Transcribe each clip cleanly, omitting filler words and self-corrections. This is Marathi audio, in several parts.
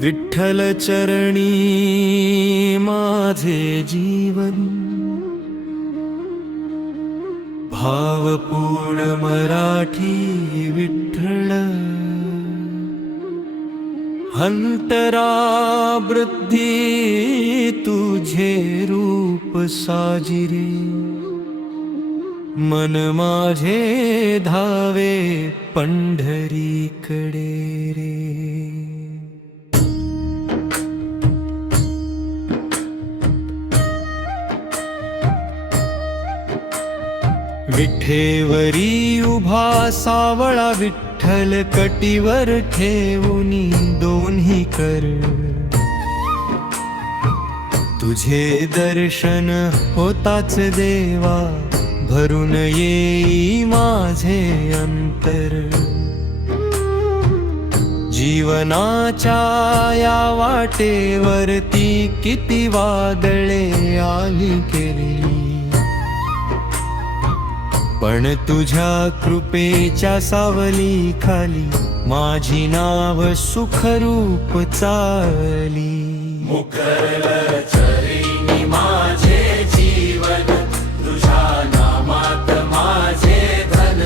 विठ्ठल चरणी माझे जीवन, भावपूर्ण मराठी विठ्ठल, अंतरावृत्ती तुझे रूप साजिरे, मन माझे धावे पंढरीकडे रे. विठेवरी उभा सावळा विठ्ठल, कटीवर ठेवूनी दोन्ही कर, तुझे दर्शन होताच देवा, भरून येई माझे अंतर. जीवनाच्या या वाटेवरती किती वादळे आली गेली, पण तुझ्या कृपेच्या सावली खाली माझी नाव सुखरूप चालली. मुखरल चरणी माझे जीवन, तुझ्या नामात माझे धन,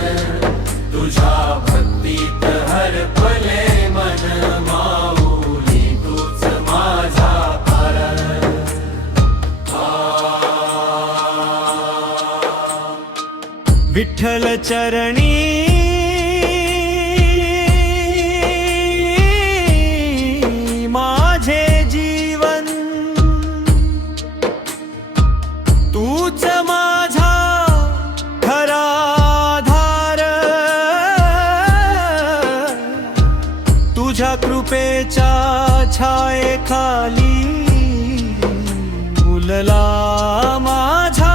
तुझ्या भक्तीत हरपले मन, माऊली तूच माझा कारण. विठ्ठल चरणी माझे जीवन, तूच माझा खरा आधार. तुझ्या कृपेच्या छायेखाली उलला माझा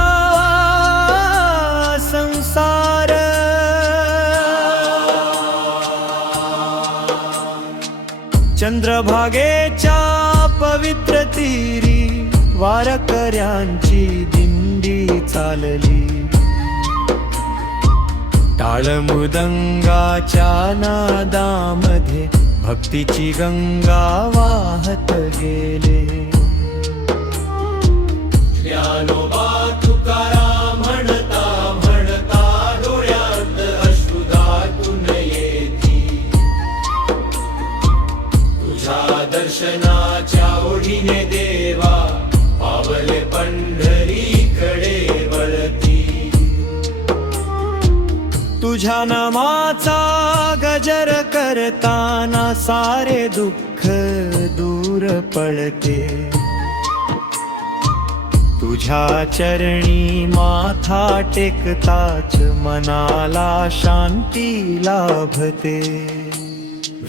संसार. चंद्रभागेच्या पवित्र तीरी वारकऱ्यांची दिंडी चालली, टाळ मृदंगाच्या नादामध्ये भक्तीची गंगा वाहत गेले. ज्ञानोबा तुकाराम म्हणता म्हणता डोळ्यात अश्रुधातून येती, तुझ्या दर्शनाच्या ओढीने देवा पावले पंढरीकडे वळती. तुझ्या नामाचा गजर करताना सारे दुःख दूर पळते, तुझ्या चरणी माथा टेकताच मनाला शांती लाभते.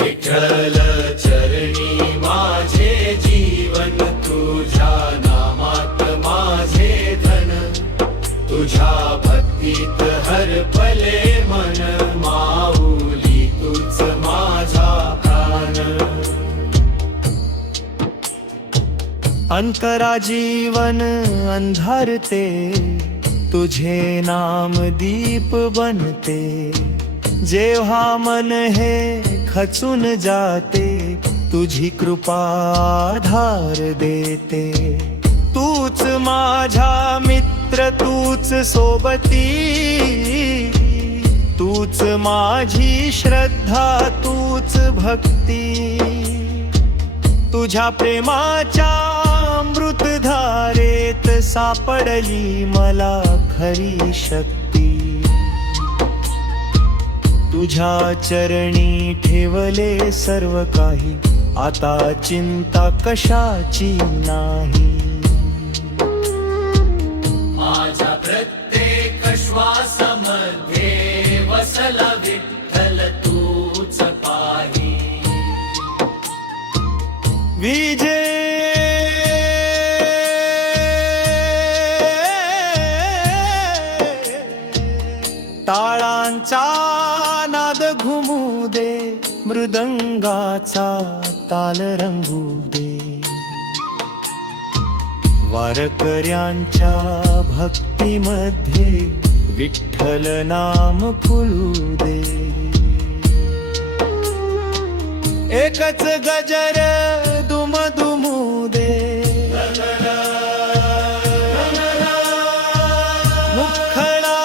विठ्ठल चरणी माझे जीवन, तुझ्या नामात माझे धन, तुझ्या भक्तीत हरपले मन, माऊली तूच माझा प्राण. अंतरा जीवन अंधारते, तुझे नाम दीप बनते. जेव्हा मन हे खचून जाते, तुझी कृपा आधार देते. तूच माझा मित्र, तूच सोबती, तूच माझी श्रद्धा, तूच भक्ती. तुझ्या प्रेमाच्या अमृतधारेत सापडली मला खरी शक्ती. तुझ्या चरणी ठेवले सर्व काही, आता चिंता कशाची नाही. माझ्या प्रत्येक श्वासामध्ये वसला विठ्ठल तूच पाही. विजय नामाचा नाद घुमू दे, मृदंगाचा ताल रंगू दे, वारकऱ्यांच्या भक्तीमध्ये विठ्ठल नाम फुलू दे. एकच गजर दुम दुमू दे, मुखडा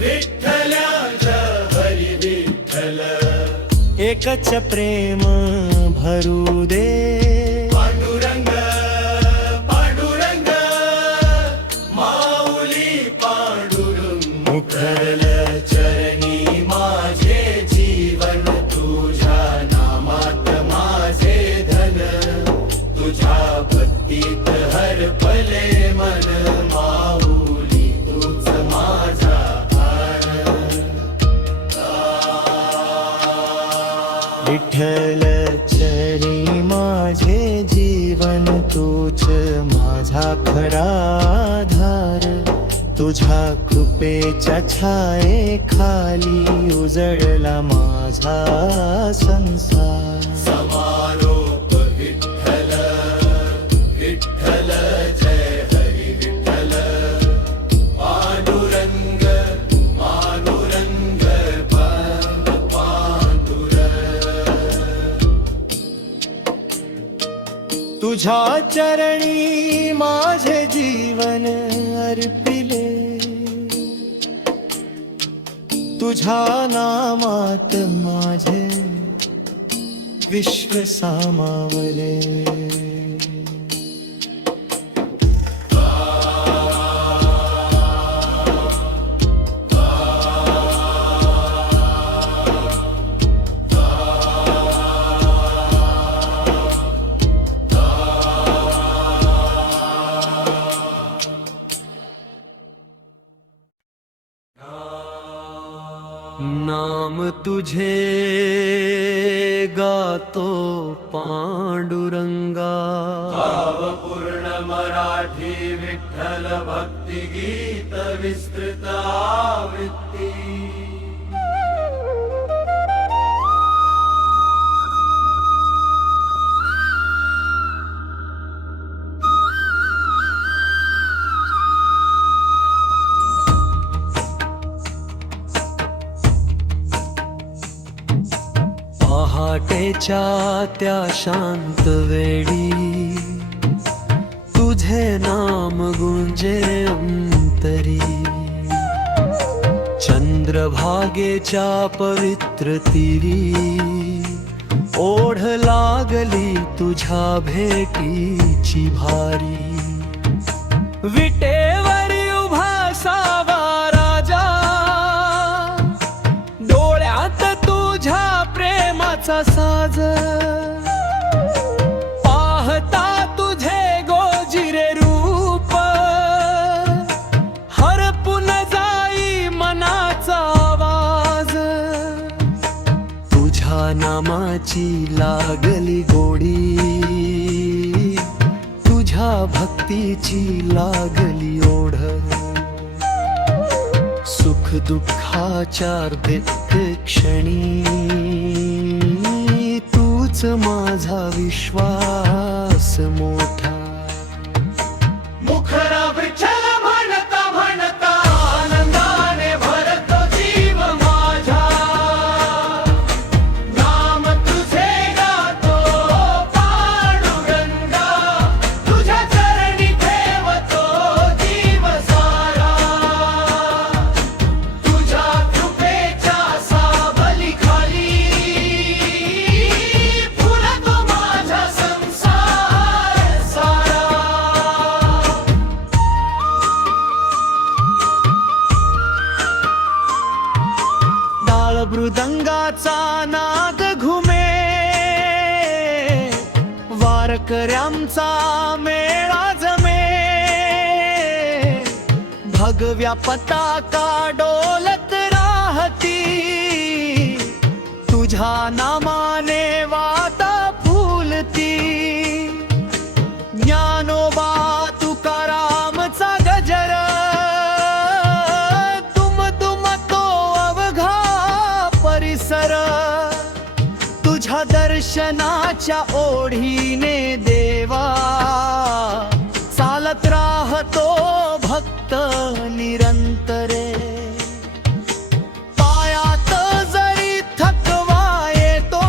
विठ्ठलाच्या हरी विठ्ठल, एकच प्रेम भरू दे. पांडुरंग पांडुरंग माऊली पांडुरंग, मुखल चरणी माझे जीवन, तुझ्या नामात माझे धन, तुझ्या भक्तीत हरपले मन, माऊली तूच माझा विठ्ठल चरी माझे जीवन, तूच माझा खरा आधार, तुझ्या कृपेच्या छाये खाली उजळला माझा संसार. समारोप विठ्ठल विठ्ठल जय हरी विठ्ठल, पांडुरंग पांडुरंग पांडुरंग. तुझ्या चरणी माझे जीवन अर्पिले, तुझ्या नामात माझे विश्व सामावले. नाम तुझे गातो पांडुरंगा, भावपूर्ण मराठी विठ्ठल भक्ती गीत विस्तृत आवृत्ती. पहाटेच्या त्या शांत वेळी तुझे नाम गुंजे अंतरी, चंद्रभागेच्या पवित्र तीरी ओढ लागली तुझ्या भेटीची भारी. विटेवरी उभा सावा राजा, डोळ्यात तुझ्या प्रेमाचा साज, पाहता तुझे गोजिरे रूप, हरपून जाई मनाचा आवाज. तुझ्या नामाची लागली गोडी, तुझ्या भक्तीची लागली ओढ, सुख दुःखाच्या क्षणी तूच माझा विश्वास मोठा. मुखरा विठ्ठल म्हणता म्हणता आनंदाने भरतो जीव माझा, नाम तुझे गातो पांडुरंगा, तुझ्या चरणी ठेवतो जीव सारा, तुझ्या कृपेच्या सावली खाली फुलतो माझा संसार सारा. डाळ मृदंगाचा नाद घुमे, वारकऱ्यांचा मेळा जमे, भगव्या पताका डोलत राहती, तुझ्या नामाने वाता फुलती. ज्ञानोबा तुकारामचा गजर नामाच्या ओढीने देवा चालत राहतो भक्त निरंतरे पायात जरी थकवा येतो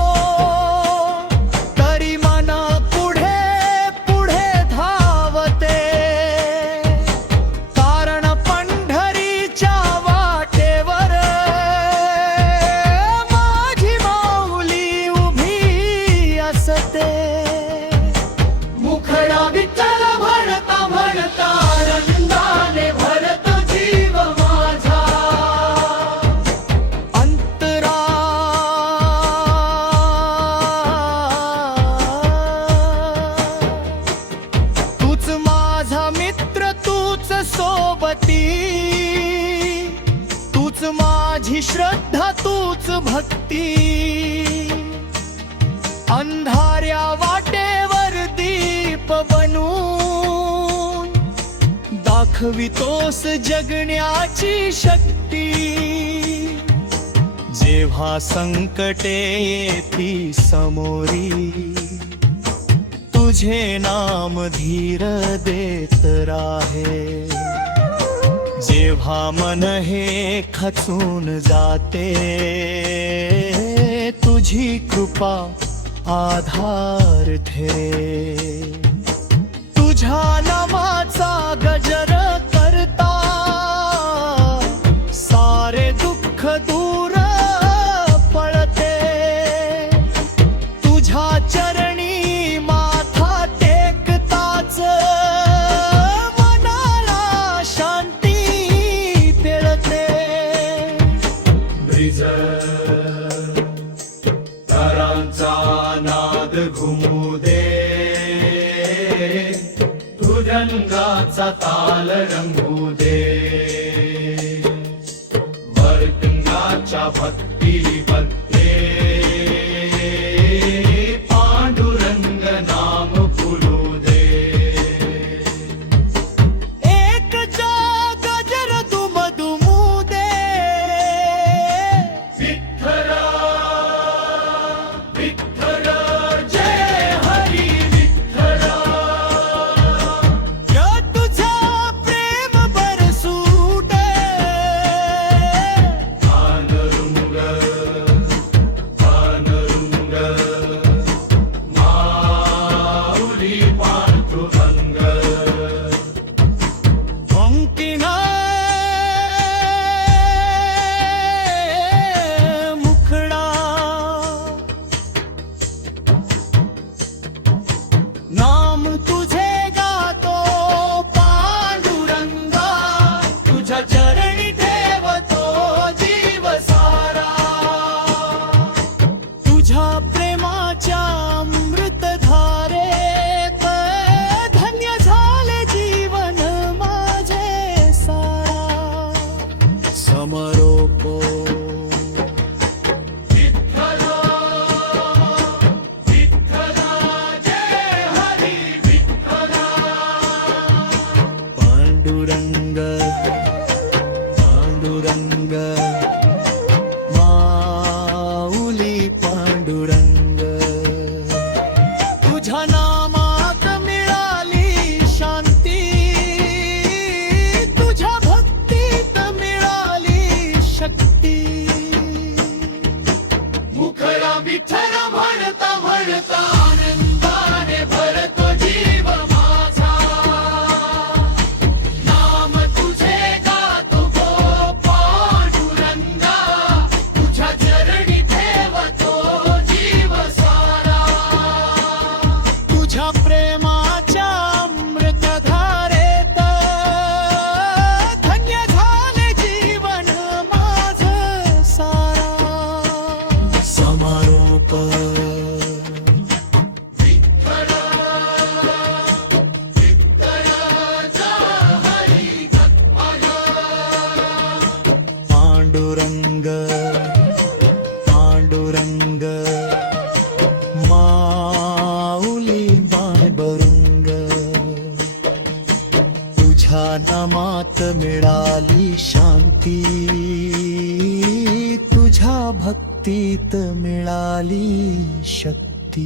तरी मन पुढे पुढे धावते कारण पंढरीच्या वाटेवर माझी माऊली उभी असते मुखडा विठ्ठल म्हणता म्हणता आनंदाने भरतो जीव माझा अंतरा तूच माझा मित्र तूच सोबती तूच माझी श्रद्धा तूच भक्ती अंधाऱ्या वाटेवर दीप बनून दाखवितोस जगण्याची शक्ती जेव्हा संकटे येती समोरी तुझे नाम धीर देत राहे जेव्हा मन हे खचून जाते तुझी कृपा आधार ठरे तुझ्या नामाचा गजर करता सारे दुःख दूर पळते तुझ्या चरणी माथा टेकताच मनाला शांती मिळते ब्रिज तारांचा नाद घुमू दे तुरंगाचा ताल रंगू दे वर्तुंगाच्या भक्ती मध्ये पांडुरंग नाम फुलू दे एक गजर दुम दुमू दे विठ्ठला विठ्ठल जय हरी विठ्ठला या तुझा प्रेम बरसू दे पांडुरंग पांडुरंग माऊली पांडुरंग पंक्तीना मुखडा नाम तुझे गातो पांडुरंगा तुझ्या चरणी ठेवतो जीव सारा तुझ्या प्रेमाच्या अमृत धारेत धन्य झाले जीवन माझे सारा समरोप विठ्ठला विठ्ठला जय हरी विठ्ठला पांडुरंग पांडुरंग माऊली पांडुरंग तुझ्या नामात मिळाली शांती तुझ्या भक्तीत मिळाली शक्ती मुखडा विठ्ठल म्हणता म्हणता आनंदाने भरतो जीव माझा नाम तुझे गातो गो पांडुरंगा तुझ्या चरणी ठेवतो जीव सारा तुझ्या प्रेमाच्या अमृत धारेत धन्य झाले जीवन माझ सारा समारोप विठ्ठला विठ्ठलाचा हरी जगमाला पांडुरंग पांडुरंग माऊली पांडुरंग तुझ्या नामात मिळाली शांती तुझ्या भक्तीत मिळाली शक्ती भक्ती.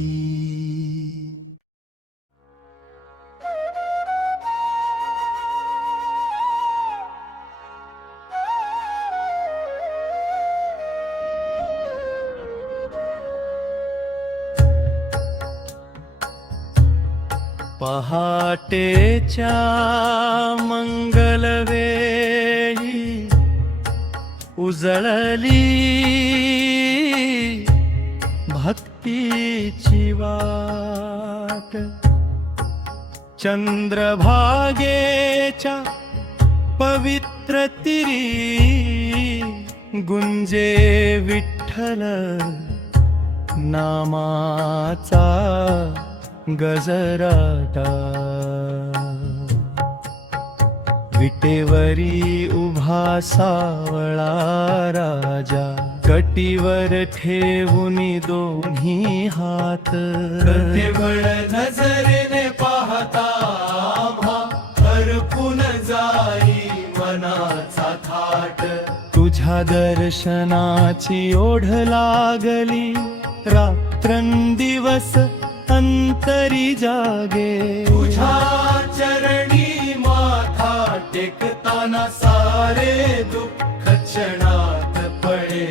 पहाटेच्या मंगलवेळी उजळली भक्तीची वाट. चंद्रभागेच्या पवित्र तिरी गुंजे विठ्ठल नामाचा गजराटा. विटेवरी उभा सावळा राजा कटीवर ठेवूनी दोन्ही हात. केवळ नजरेने पाहता आम्हा हरपून जाई मनाचा थाट. तुझ्या दर्शनाची ओढ लागली रात्रंदिवस अंतरी जागे. तुझ्या चरणी माथा टेकताना सारे दुःख क्षणात पळे.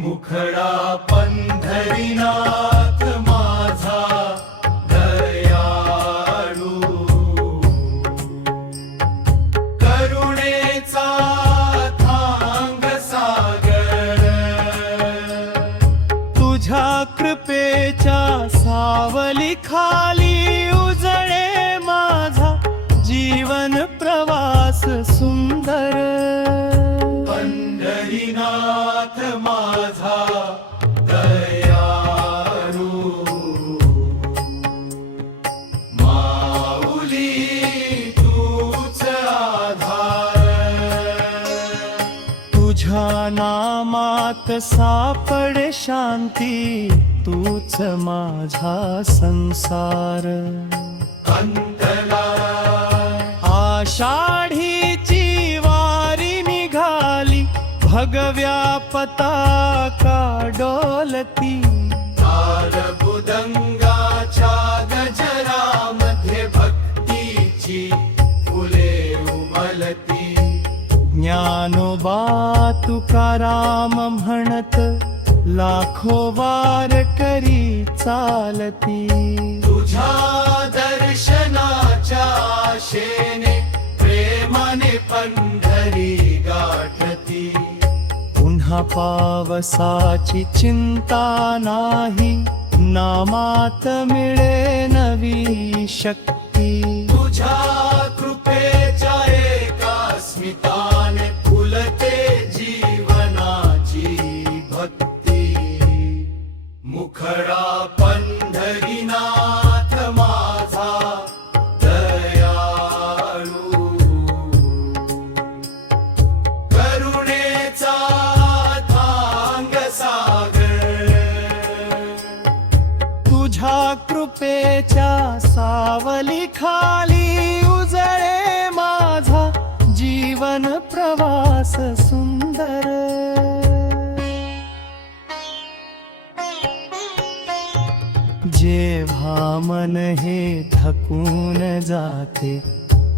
मुखडा पंढरीनाथ माझा दयाळू. करुणेचा थांग सागर. तुझ्या कृपेच्या सावली खाली उजळे माझा जीवन प्रवास सुंदर. पंढरीनाथ माझा दयाळू. माऊली तूच आधार. तुझ्या नामात सापडे शांती तूच माझा संसार. अंतला आषाढीची वारी निघाली भगव्या पताका डोलती. ताल मृदंगाच्या गजरामध्ये भक्तीची फुले उमलती. ज्ञानोबा तुकाराम म्हणत लाखो वारकरी चालती. तुझ्या दर्शनाच्या आशेने प्रेमाने पंढरी गाठती. पुन्हा पावसाची चिंता नाही नामात मिळे नवी शक्ती. तुझ्या कृपेच्या एका स्मिताने फुलते जीवनाची भक्ती. मुखडा पंढरीनाथ माझा दयाळू. करुणेचा थांग सागर. तुझ्या कृपेच्या सावली खाली उजळे माझा जीवन प्रवास सुंदर. जेव्हा मन हे थकून जाते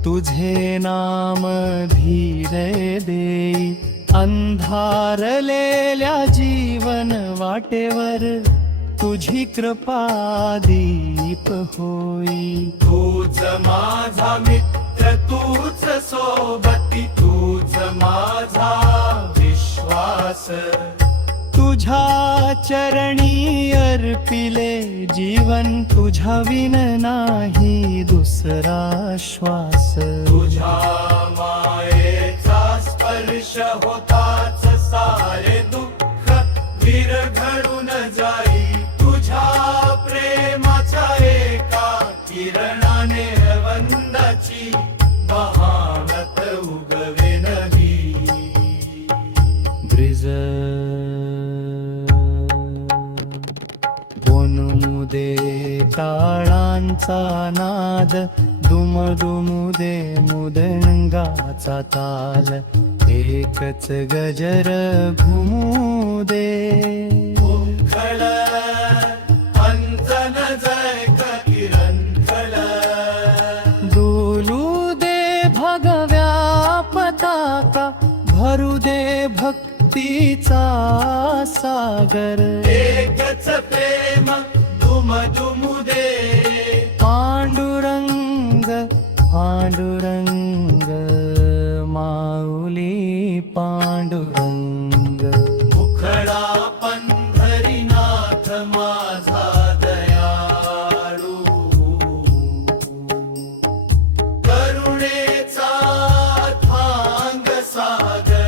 तुझे नाम धीर देई. अंधारलेल्या जीवन वाटेवर तुझी कृपा दीप होई. तूच माझा मित्र तूच सोबती. तूच माझा विश्वास. तुझ्या चरणी अर्पिले जीवन तुझ्या विन नाही दुसरा श्वास. तुझ्या मायेचा स्पर्श होताच सारे दुःख विरघळून जाई. तुझ्या प्रेमाच्या एका किरणाने वंदाची बहाणत उगवे नवी. ब्रिज कोणमुदे टाळांचा नाद दुमदुमुदे मुदंगाचा ताल. एकच गजर घुमू दे. खळ भक्तीचा सागर एकच प्रेम दुम दुमू दे पांडुरंग पांडुरंग माऊली पांडुरंग मुखडा पंढरीनाथ माझा दयाळू करुणेचा थांग सागर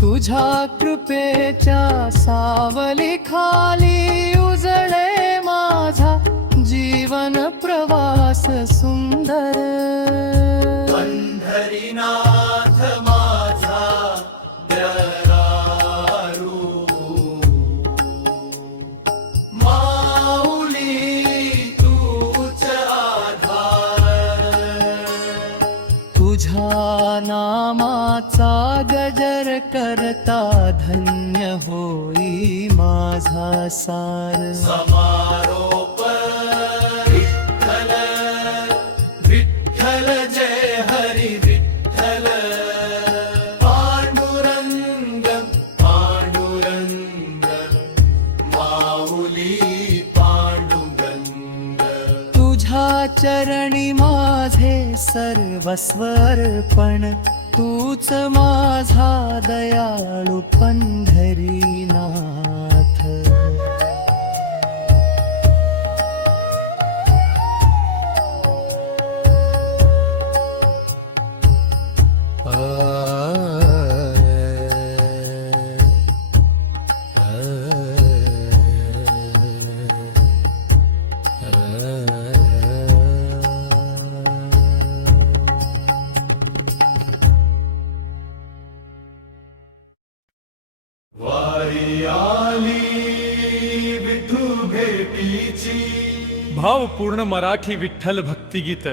तुझ्या कृपेच्या सावली खाली उजळे माझा जीवन प्रवास सुंदर पंढरीनाथ माझा दयाळू माऊली तूच आधार तुझ्या नामाचा गजर करता धन्य होई माझा सार समारोप विठ्ठल विठ्ठल जय हरी विठ्ठल पांडुरंग पांडुरंग माऊली पांडुरंग तुझ्या चरणी माझे सर्वस्वर्पण तूच माझा दयाळू पंढरीनाथ वारी आली विठू भेटीची भावपूर्ण मराठी विठ्ठल भक्तिगीत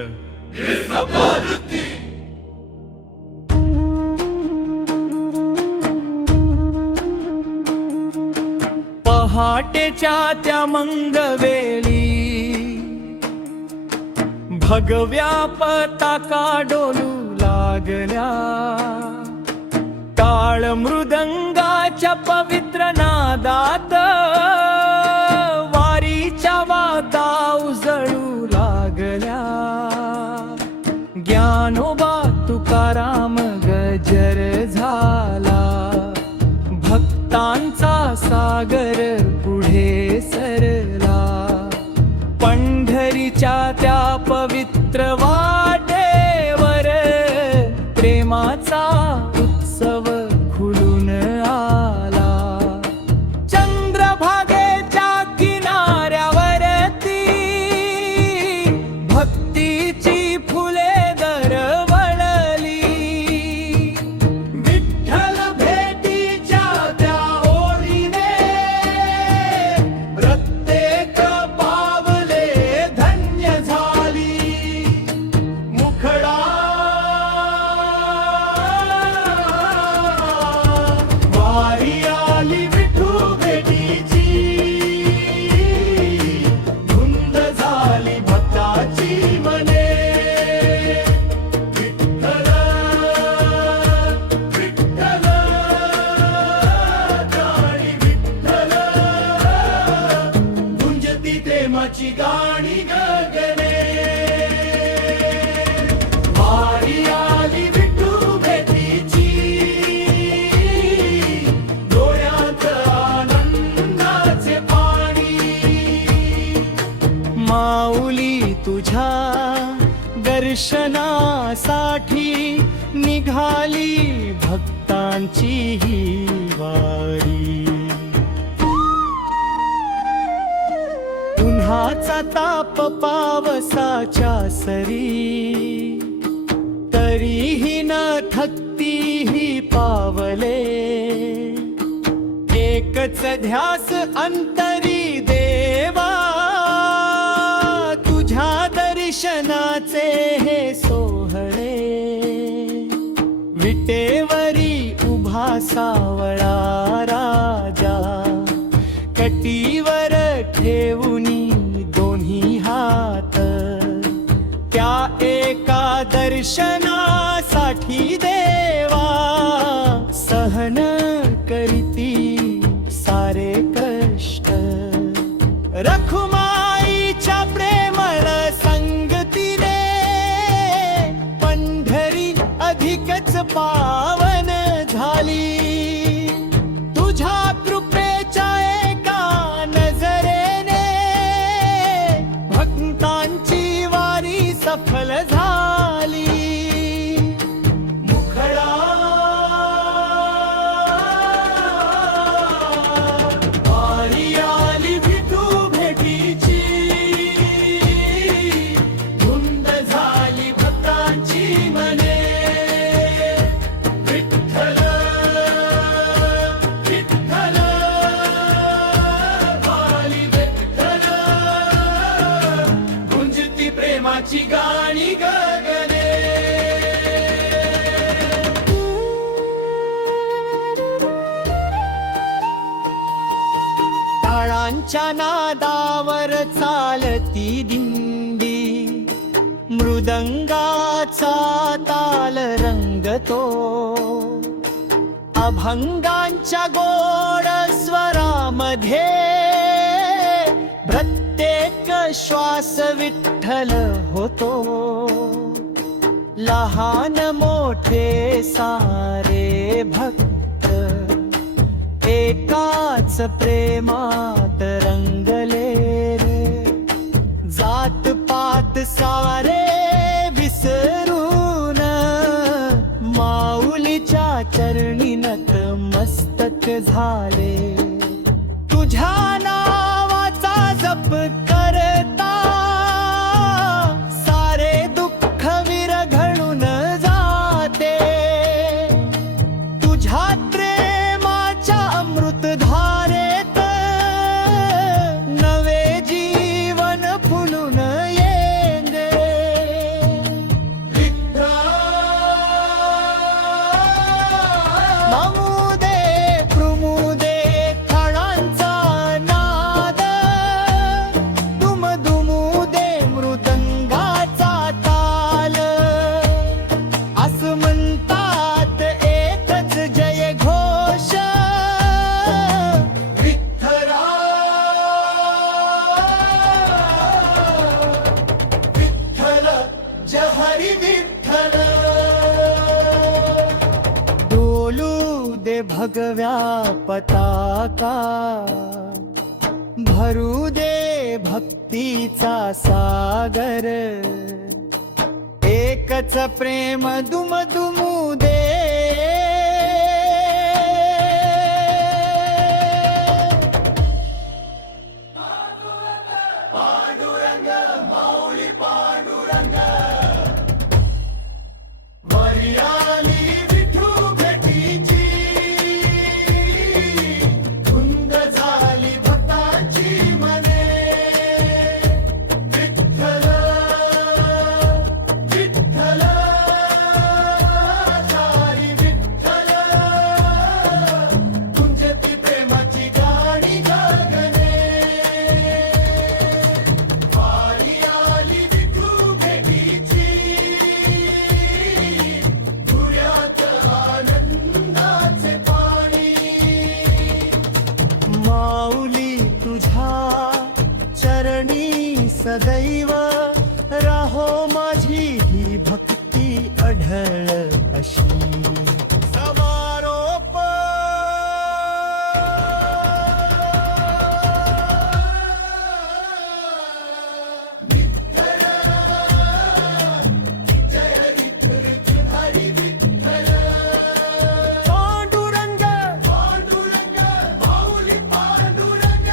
पहाटेच्या त्या मंगवेळी भगव्या पताका डोलू लागल्या टाळ मृदंगाच्या पवित्र नादात वारीच्या वाता उजळू लागल्या ज्ञानोबा तुकाराम गजर झाला भक्तांचा सागर पुढे सरला पंढरीच्या त्या पवित्र वाटेवर प्रेमाचा उत्सव खुलून आला चंद्रभागेच्या किनाऱ्यावरती भक्तीची फुले दरवळली विठ्ठल भेटीच्या त्या ओळीने प्रत्येक पावले धन्य झाली मुखडा वारी आली विठू भेटीची धुंद झाली भक्ताची मने विठ्ठल विठ्ठल गाणी विठ्ठल गुंजती प्रेमाची गाणी गगने वारी आली विठू भेटीची डोळ्यात आनंदाचे पाणी माऊली तुझ्या दर्शनासाठी निघाली भक्तांची ही वारी उन्हाचा ताप पावसाच्या सरी तरीही न थकती ही पावले एकच ध्यास अंतरी देवा तुझ्या दर्शनाचे हे सोहळे विटेवरी उभा सावळा राजा कटीवर ठेवूनी दोन्ही हात त्या एका दर्शनासाठी देवा सफल झाली. मुखडा वारी आली विठू भेटीची, धुंद झाली भक्तांची मने. विठ्ठल विठ्ठल वाली विठ्ठल, गुंजती प्रेमाची गाणी गगने. टाळांच्या नादावर चालती दिंडी, मृदंगाचा ताल रंगतो. अभंगांच्या गोड स्वरामध्ये प्रत्येक श्वास विठ्ठल होतो. लहान मोठे सारे भक्त एकाच प्रेमात रंगले रे. जात पात सारे विसरून माऊलीच्या चरणी नतमस्तक झाले. तुझ्या नावाचा जप करता सारे दुःख विरघळून जाते. तुझ्या प्रेमाच्या अमृत धारेत नवे जीवन फुलून येंगे. नमुदे प्रमुदे खणांचा नाद, दुमदुमुदे मृदंगाचा ताल. असं म्हणतात एकच जय घोष, विठ्ठला विठ्ठल जय हरी विठ्ठल. डोलू दे भगव्या पताका, भरू दे भक्तीचा सागर. एकच प्रेम दुमदुमू दे. पांडुरंग माऊली पांडुरंग, वारी आली विठू भेटीची, धुंद झाली भक्तांची मने. विठ्ठल विठ्ठल चारी विठ्ठल, गुंजती प्रेमाची गाणी गगने. वारी आली विठू भेटीची, धुऱ्यात आनंदाचे पाणी. माऊली तुझ्या चरणी सदैव राहो माझी ही भक्ती अढळ अशी. समारोप हरी विठ्ठल. पांडुरंग पांडुरंग माऊली पांडुरंग,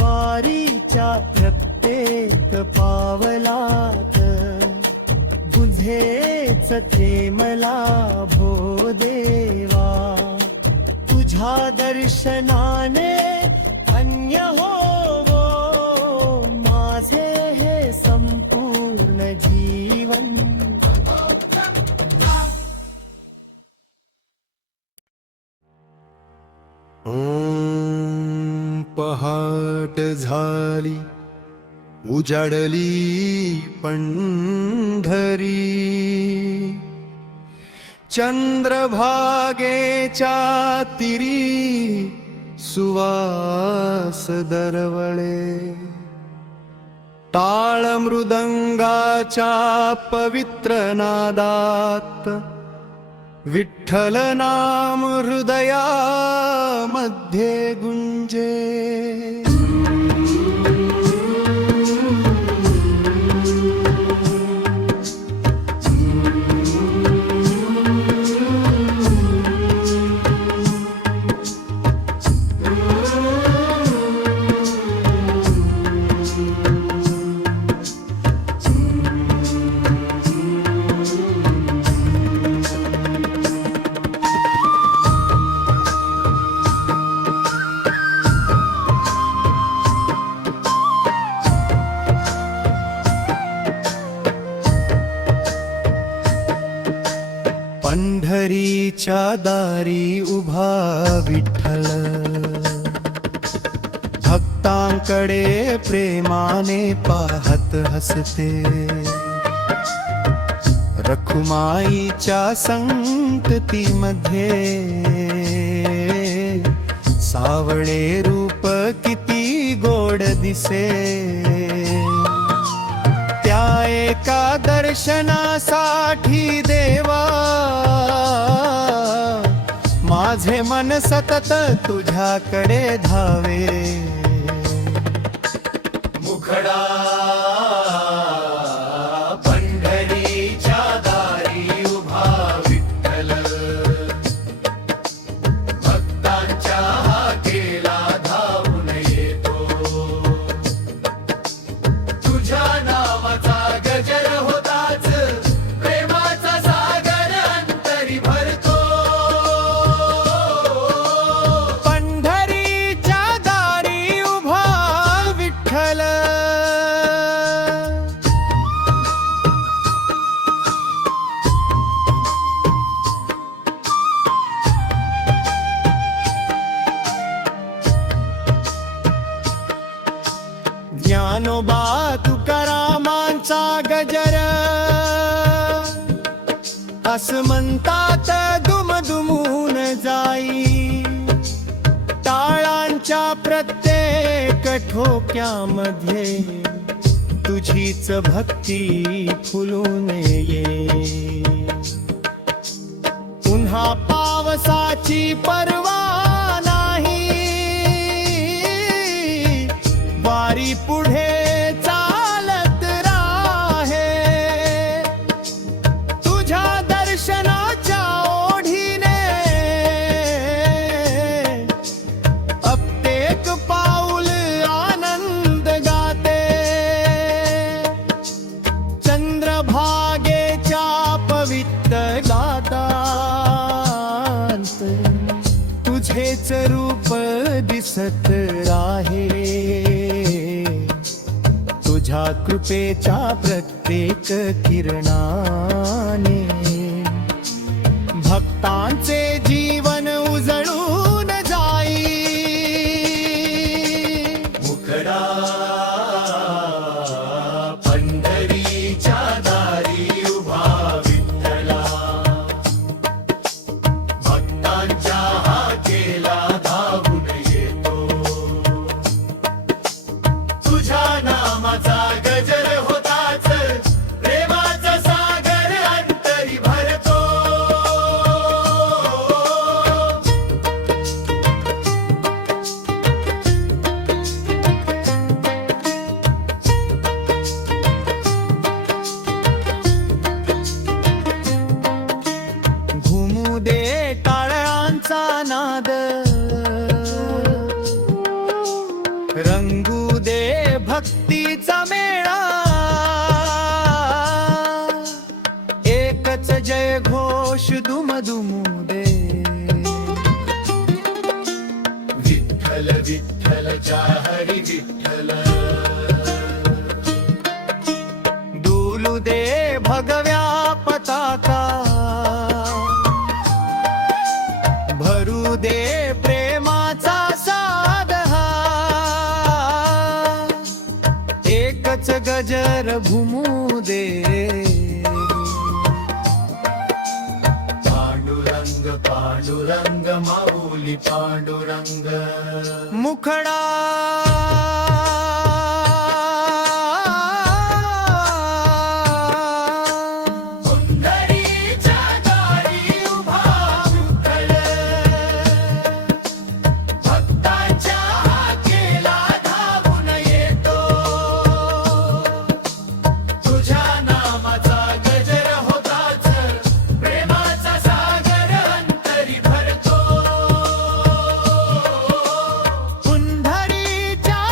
वारीच्या प्रत्येक पावलात तुझेच प्रेम लाभो देवा. तुझ्या दर्शनाने धन्य होवो माझे हे संपूर्ण जीवन. पहाट झाली उजाडली पंढरी. चंद्रभागेच्या तिरी सुवास दरवळे. टाळ मृदंगाच्या पवित्र नादात विठ्ठल नाम हृदयामध्ये गुंजे. पंढरीच्या दारी उभा विठ्ठल, भक्तांकडे प्रेमाने पाहत हसते. रखुमाईच्या संततीमध्ये सावळे रूप किती गोड दिसे. त्या एका दर्शनासाठी देवा माझे मन सतत तुझ्याकडे धावे. मुखडा पंढरीच्या दारी उभा विठ्ठल, भक्तांच्या हाकेला धावून येतो. तुझ्या नावाचा गजर होताच, प्रेमाचा सागर अंतरी भरतो. पंढरीच्या दारी उभा विठ्ठल. ज्ञानोबा तुकारामांचा गजर असं म्हणतात दुमदुमून जाई. टाळांच्या प्रत्येक ठोक्यामध्ये तुझीच भक्ती फुलून ये. पुन्हा पावसाची पर्वा नाही, वारी पुढे चालत राहे. तुझ्या दर्शनाच्या ओढीने प्रत्येक पाऊल आनंद गाते. चंद्रभागेच्या पवित्र गातात तुझेच रूप दिसत राहे. तुझ्या कृपेच्या प्रत्येक किरणाने भक्तांचे जीवन उजळून जाई. मुखडा पंढरीच्या दारी उभा विठ्ठला, भक्तांच्या हाकेला धावून येतो. तुझ्या नामाचा गजर होताच, प्रेमाचा सागर अंतरी भरतो. घुमू दे टाळ्यांचा नाद, रंगू दे भक्तीचा मेळा. एकच जय घोष दुमदुमू दे. विठ्ठल विठ्ठल जय हरी विठ्ठल, डोलू दे भगव्या पताका. भरू दे प्रेमाचा साद हा. एकच गजर घुमू दे. पांडुरंग पांडुरंग माऊली पांडुरंग. मुखडा पंढरीच्या दारी उभा विठ्ठल, भक्तांच्या हाकेला धावून येतो. तुझ्या नामाचा गजर होताच, प्रेमाचा सागर अंतरी भरतो. पंढरीच्या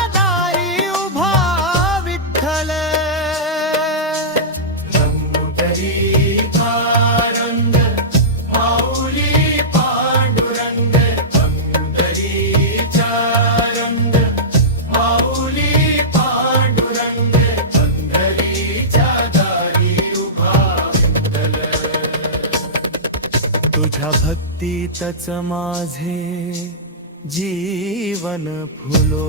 भक्तीतच माझे जीवन फुलो